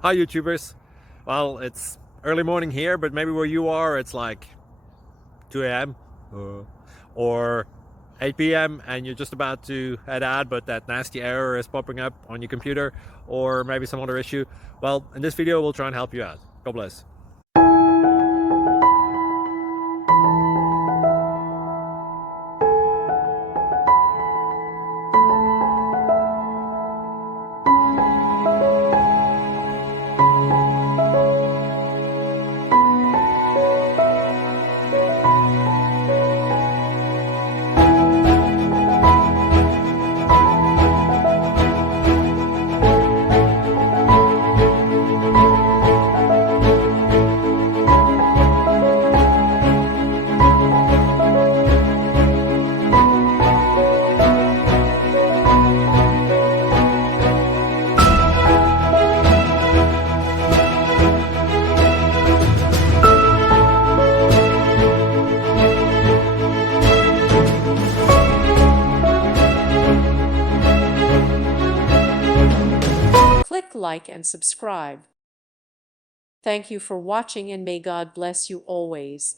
Hi YouTubers. Well, it's early morning here, but maybe where you are it's like 2 a.m. Or 8 p.m. and you're just about to head out, but that nasty error is popping up on your computer, or maybe some other issue. Well, in this video we'll try and help you out. God bless. Click like and subscribe. Thank you for watching and may God bless you always.